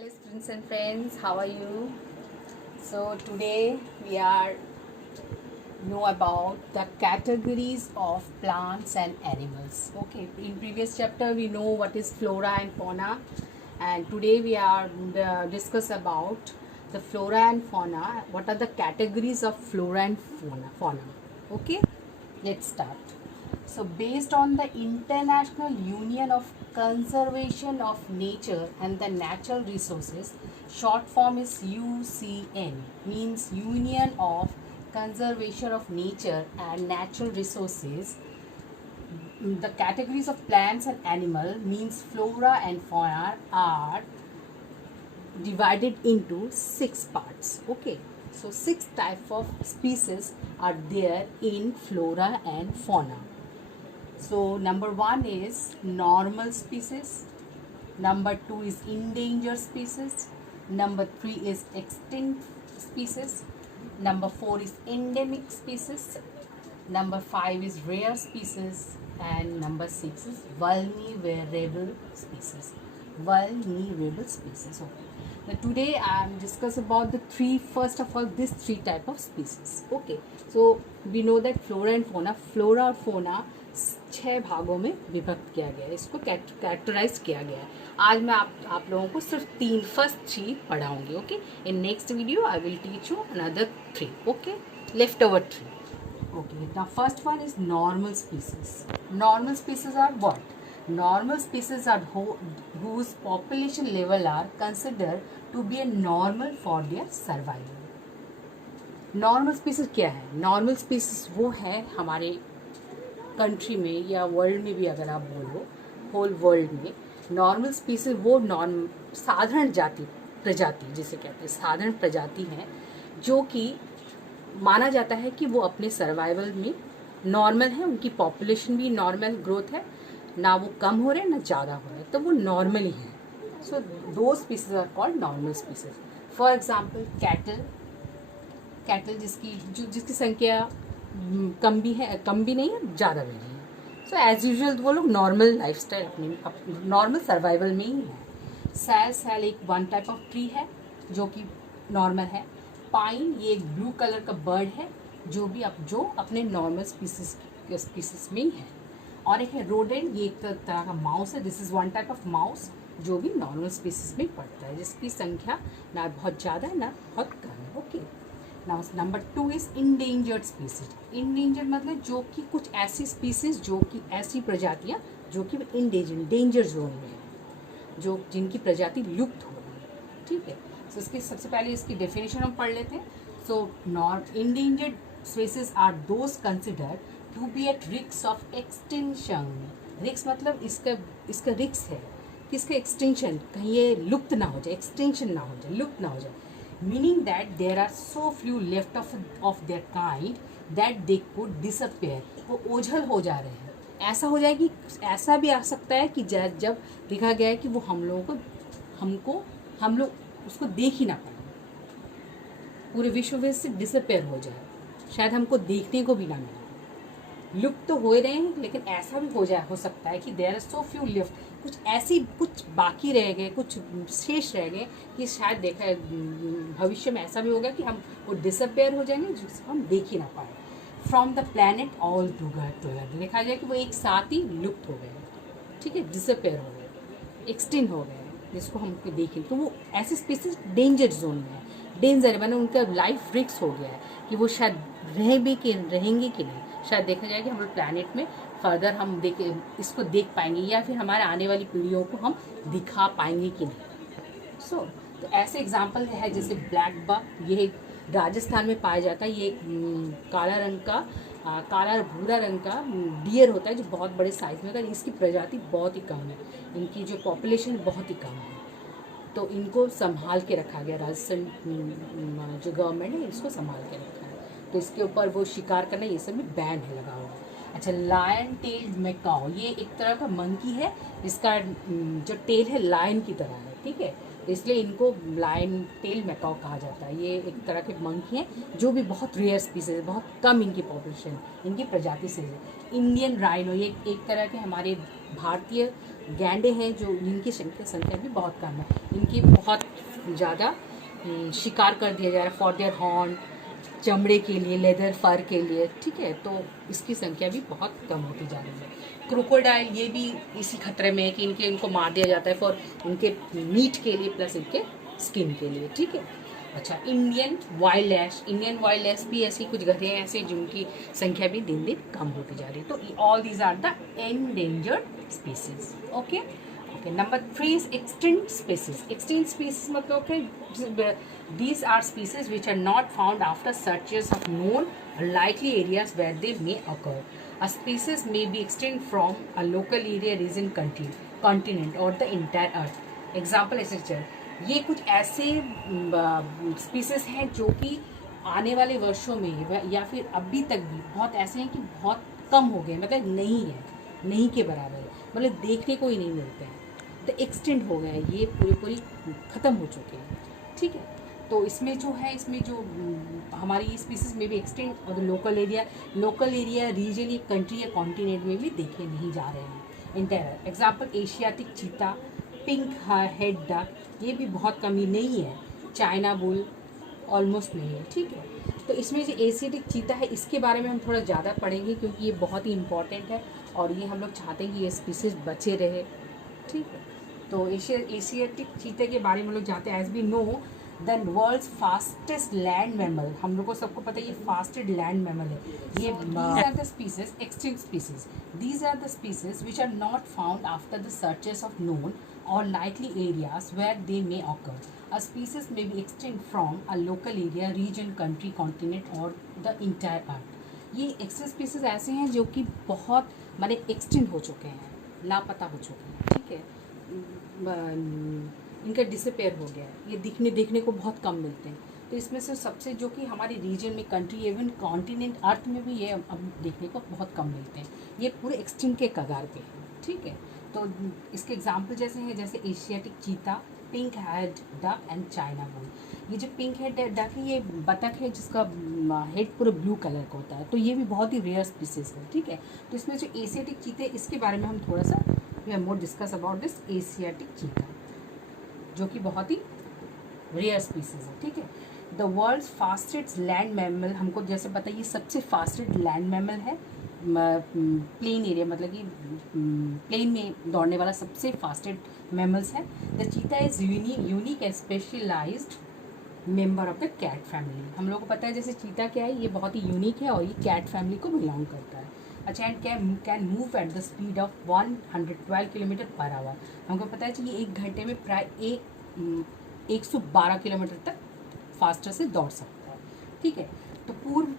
Hello students and friends, how are you? So today we are know about the categories of plants and animals. Okay, in previous chapter we know what is flora and fauna, and today we are discuss about the flora and fauna. What are the categories of flora and fauna? Okay, let's start. So based on the International Union of Conservation of Nature and the Natural Resources, short form is UCN, means Union of Conservation of Nature and Natural Resources. The categories of plants and animal means flora and fauna are divided into 6 parts. Okay, so 6 type of species are there in flora and fauna. So number 1 is normal species, number 2 is endangered species, number 3 is extinct species, number 4 is endemic species, number 5 is rare species, and number 6 is vulnerable species. Vulnerable species. Okay. Now today I am discuss about the first of all these 3 type of species. Okay, so we know that flora and fauna, flora और fauna 6 भागों में विभक्त किया गया है, इसको characterise किया गया है. आज मैं आप लोगों को सिर्फ फर्स्ट 3 पढ़ाऊंगी. Okay, in next video I will teach you another 3. Okay, left over 3. Okay, now first one is normal species. Normal species are what? Normal species are whose population level are considered to be a normal for their survival. Normal species क्या है? Normal species वो है हमारे country में या world में भी अगर आप बोलो, होल वर्ल्ड में नॉर्मल स्पीसीज वो साधारण प्रजाति जिसे कहते हैं साधारण प्रजाति हैं, जो कि माना जाता है कि वो अपने सर्वाइवल में नॉर्मल है, उनकी पॉपुलेशन भी नॉर्मल ग्रोथ है, ना वो कम हो रहे ना ज़्यादा हो रहे, तो वो नॉर्मल ही है. सो दो species are called normal species. For example cattle जिसकी संख्या कम भी नहीं है, ज़्यादा भी नहीं है. सो एज यूजुअल वो लोग नॉर्मल लाइफस्टाइल अपने नॉर्मल सर्वाइवल में ही है. सैल एक वन टाइप ऑफ ट्री है जो कि नॉर्मल है. पाइन ये एक ब्लू कलर का बर्ड है जो अपने नॉर्मल स्पीसीज में ही है. और एक है रोडेंट, ये एक तरह का माउस है. This is one type of mouse जो भी नॉर्मल स्पीसीज में पड़ता है, जिसकी संख्या ना बहुत ज़्यादा है ना बहुत कम है. Okay, now number 2 is endangered species. Endangered मतलब जो कि कुछ ऐसी स्पीसीज, जो कि ऐसी प्रजातियाँ जो कि डेंजर जोन में है, जिनकी प्रजाति लुप्त हो रही है. ठीक है, तो इसकी सबसे पहले इसकी डेफिनेशन हम पढ़ लेते हैं. So not endangered species are those considered to be at risk of extinction. Risk मतलब इसका रिस्क है कि इसका एक्सटिंक्शन, कहीं ये लुप्त ना हो जाए, एक्सटिंक्शन ना हो जाए, लुप्त ना हो जाए. Meaning that there are so few left of their kind that they could disappear. वो ओझल हो जा रहे हैं. ऐसा हो जाए कि ऐसा भी आ सकता है कि जब देखा गया है कि वो हम लोग उसको देख ही ना पाए, पूरे विश्व में से डिसअपेयर हो जाए, शायद हमको देखने को भी ना मिले. लुप्त तो हो रहे हैं, लेकिन ऐसा भी हो सकता है कि there are so few left, कुछ बाकी रह गए, कुछ शेष रह गए कि शायद देखा भविष्य में ऐसा भी होगा कि हम वो डिसअपेयर हो जाएंगे जिसको हम देख ही ना पाए. From the planet all together देखा जाए कि वो एक साथ ही लुप्त हो गए. ठीक है, डिसअपेयर हो गए, एक्सटिंक्ट हो गए, जिसको हम देखें. तो वो ऐसे स्पीसीज डेंजर जोन में है. डेंजर मैंने उनका लाइफ रिस्क हो गया है कि वो शायद रहेंगे कि नहीं. शायद देखा जाए कि हमारे प्लैनेट में फर्दर हम इसको देख पाएंगे या फिर हमारे आने वाली पीढ़ियों को हम दिखा पाएंगे कि नहीं. सो तो ऐसे एग्जाम्पल है जैसे ब्लैक बक, ये राजस्थान में पाया जाता है. ये एक काला और भूरा रंग का डियर होता है जो बहुत बड़े साइज में होता है. इसकी प्रजाति बहुत ही कम है, इनकी जो पॉपुलेशन बहुत ही कम है. तो इनको संभाल के रखा गया, राजस्थान जो गवर्नमेंट है इसको संभाल के रखा है. तो इसके ऊपर वो शिकार करना ये सब में बैन है लगा हुआ. अच्छा, लायन टेल्ड मैकाओ, ये एक तरह का मंकी है जिसका जो टेल है लायन की तरह है. ठीक है, इसलिए इनको लाइन टेल मैकाओ कहा जाता है। ये एक तरह के मंकी हैं जो भी बहुत रेयर स्पीसीज है, बहुत कम इनकी पॉपुलेशन, इनकी प्रजाति से है। इंडियन राइनो, ये एक तरह के हमारे भारतीय गैंडे हैं जो जिनकी संख्या भी बहुत कम है। इनकी बहुत ज़्यादा शिकार कर दिया जा रहा है फॉर देयर हॉर्न, चमड़े के लिए, लेदर फर के लिए, ठीक है। तो इसकी संख्या भी बहुत कम होती जा रही है। क्रोकोडाइल, ये भी इसी खतरे में है कि इनको मार दिया जाता है फॉर इनके मीट के लिए प्लस इनके स्किन के लिए, ठीक है। अच्छा, इंडियन वाइल्ड एश, इंडियन वाइल्ड एश भी ऐसी कुछ गधे हैं ऐसे जिनकी संख्या भी दिन दिन कम होती जा रही है। तो all these are the endangered species. Okay okay, number 3 is extinct species. Extinct species मतलब these are species which are not found after searches of known or likely areas where they may occur. A species may be extinct from a local area, region, country, continent or the entire earth. Example ऐसे ये कुछ ऐसे species हैं जो कि आने वाले वर्षों में या फिर अभी तक भी बहुत ऐसे हैं कि बहुत कम हो गए, मतलब नहीं है, नहीं के बराबर है, मतलब देखने को ही नहीं मिलते हैं, तो एक्सटेंड हो गए, ये पूरी ख़त्म हो चुके हैं, ठीक है। तो इसमें जो है, इसमें जो हमारी स्पीसीज में भी एक्सटेंड और लोकल एरिया रीजन या कंट्री या कॉन्टिनेंट में भी देखे नहीं जा रहे हैं interior. Example Asiatic cheetah, pink head duck, ये भी बहुत कमी नहीं है। चाइना बुल ऑलमोस्ट नहीं है, ठीक है। तो इसमें जो एशियाटिक चीता है इसके बारे में हम थोड़ा ज़्यादा पढ़ेंगे क्योंकि ये बहुत ही इंपॉर्टेंट है और ये हम लोग चाहते हैं कि ये स्पीसीज बचे रहे, ठीक है। तो एशियाटिक चीते के बारे में हम लोग जानते हैं। As we know the world's fastest land mammal, हम लोग को सबको पता है ये फास्टेस्ट लैंड मैमल है। ये these are the species, extinct species, these are the species which are not found after the searches of known or likely areas where they may occur. A species may be extinct from a local area, region, country, continent or the entire earth. ये extinct species ऐसे हैं जो कि बहुत माने extinct हो चुके हैं, लापता हो चुके हैं, ठीक है। इनका डिसअपेयर हो गया है, ये देखने को बहुत कम मिलते हैं। तो इसमें से सबसे जो कि हमारे रीजन में, कंट्री, इवन कॉन्टिनेंट अर्थ में भी ये अब देखने को बहुत कम मिलते हैं। ये पूरे एक्सटिंक्ट के कगार पे है, ठीक है। तो इसके एग्जाम्पल जैसे हैं, जैसे Asiatic cheetah, pink head duck and China bull. ये जो पिंक हेड डक है ये बतख है जिसका हेड पूरा ब्लू कलर का होता है, तो ये भी बहुत ही रेयर स्पीसीज है, ठीक है। तो इसमें जो एशियाटिक चीते, इसके बारे में हम थोड़ा सा we are more discuss about this Asiatic cheetah, जो कि बहुत ही रेयर स्पीसीज है, ठीक है। The world's fastest land mammal, हमको जैसे पता है ये सबसे फास्टेस्ट लैंड मैमल है। प्लेन एरिया मतलब कि प्लेन में दौड़ने वाला सबसे फास्टेस्ट मैमल्स है। The cheetah is unique and specialised member of the cat family. हम लोग को पता है जैसे चीता क्या है, ये बहुत ही यूनिक है और ये कैट फैमिली को बिलोंग करता है। अच्छा, and can move at the speed of 112 kilometre per hour. हमको पता है कि ये 1 घंटे में प्राय 112 किलोमीटर तक फास्टर से दौड़ सकता है, ठीक है। तो पूर्व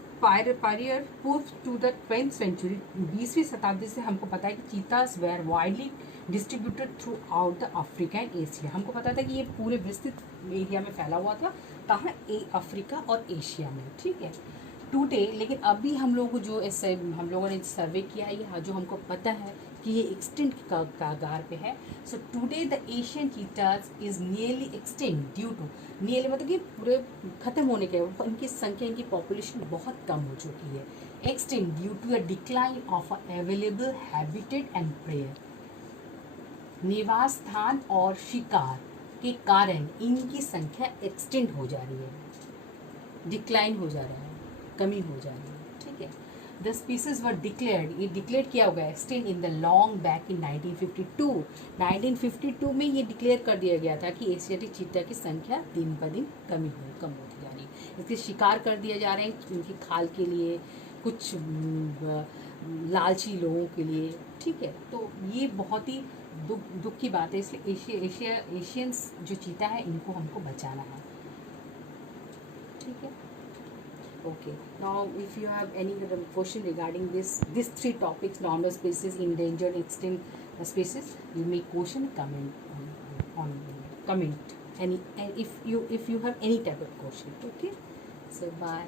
टू द 20th सेंचुरी, 20वीं शताब्दी से हमको पता है कि cheetahs were widely distributed throughout the Africa and Asia. हमको पता था कि ये पूरे विस्तृत एरिया में फैला हुआ था, कहाँ, अफ्रीका और एशिया में, ठीक है। टुडे लेकिन अभी हम लोग जो ऐसे हम लोगों ने सर्वे किया है, ये जो हमको पता है कि ये एक्सटिंक्ट का कागार पे है। So today the Asian cheetahs is nearly extinct due to, nearly मतलब कि पूरे खत्म होने के, इनकी संख्या, इनकी पॉपुलेशन बहुत कम हो चुकी है। Extinct due to a decline of available habitat and prey, निवास स्थान और शिकार के कारण इनकी संख्या एक्सटिंक्ट हो जा रही है, डिक्लाइन हो जा रहा है, कमी हो जा रही है, ठीक है। द स्पीसीज वर डिक्लेयर्ड, ये डिक्लेयर किया होगा extinct in the long back in 1952। 1952 में ये डिक्लेयर कर दिया गया था कि एशियाटिक चीता की संख्या दिन ब दिन कम होती जा रही है। इसके शिकार कर दिए जा रहे हैं उनकी खाल के लिए, कुछ लालची लोगों के लिए, ठीक है। तो ये बहुत ही दुख की बात है, इसलिए एशियंस जो चीता है इनको हमको बचाना है, ठीक है। Okay, now if you have any question regarding these 3 topics, normal species, endangered, extinct species, you may question, on comment any, and if you have any type of question, okay. So bye.